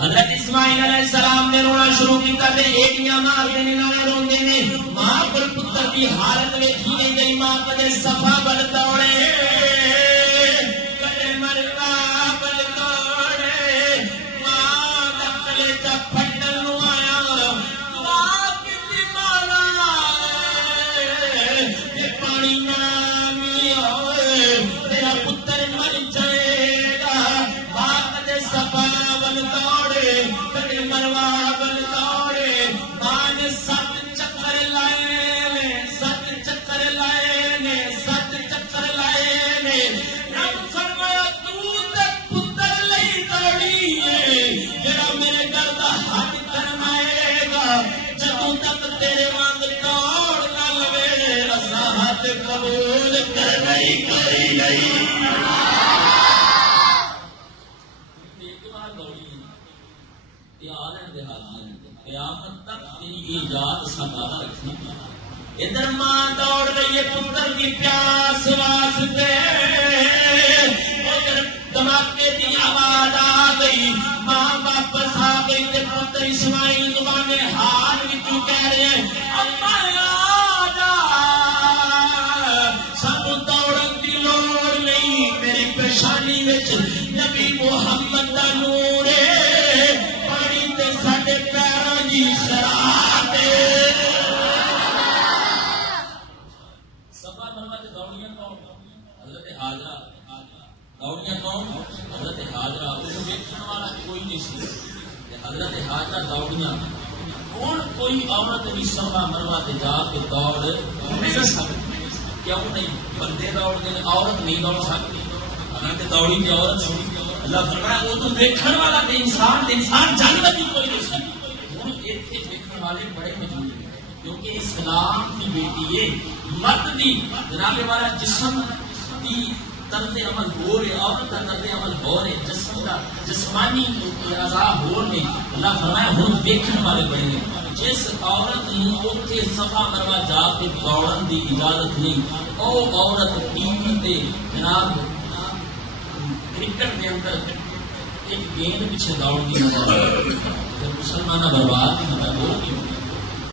حضرت اسماعیل علیہ السلام نے رونا شروع کیا تے ایڑیاں مار کے نال روندے نے ماں کول پتر دی حالت ویکھی نہیں گئی ماں کدے صفا ول دوڑے کدے مروا ول دوڑے ماں دا کلیجہ پھٹن نو آیا ماں کتی مارا تے پانی نہ ملیا تیرا پتر مر جائے گا ماں کدے صفا ول دوڑے کدے مروا ول دوڑے ماں نے 7 چکر لائے 7 چکر لائے 7 چکر لائے رب فرمایا تو تے پتر لئی دوڑی ہے جڑا میرے گھر دا حج کرمائے گا جدوں تک تیرے وانگ دوڑ نہ لوے اساں حج قبول کرنا ہی کوئی نہیں قیامت تک تیری ایجاد سنبھالا رکھنی ادھر ماں دوڑ گئی ہے پتر کی پیاس واسطے ادھر دھماکے کی آواز آ گئی ماں واپس آ گئی تے پتر اسماعیل زبان حال وچوں کہہ رہے ہیں اما آ جا سانو دوڑن دی لوڑ نہیں میری پیشانی وچ نبی محمد دا نور ہے پانی تے ساڈے پیراں دی شراب ہے صفا مروا تے دوڑیاں کون حضرت حاجرہ دوڑیاں کون حضرت حاجرہ اس ویکھن والا کوئی نہیں سی حضرت حاجرہ دوڑیاں کون کوئی عورت بھی صفا مروا تے جا کے دوڑ نہیں سکتی کیوں نہیں بندے دوڑتے ہیں عورت نہیں دوڑ سکتی حالانکہ دوڑی تے عورت سی اللہ فرمایا وہ تو دیکھن والا تے انسان جانور بھی کوئی نہیں سی ہن ایتھے دیکھن والے بڑے موجود ہیں کیونکہ اسلام کی بیٹی ہے مرد دی جناب والا جسم دی طرز عمل ہو رہے عورت کا طرز عمل ہو رہے جسم کا جسمانی اعضاء ہو رہے اللہ فرمایا ہن دیکھن والے بڑے ہیں جس عورت نو اوتھے صفا مروا جا کے دوڑن دی اجازت نہیں او عورت ٹی وی تے جناب کرکٹ کے اندر ایک گیند پیچھے دوڑ دی نظر مسلمان برباد کی نظر ہو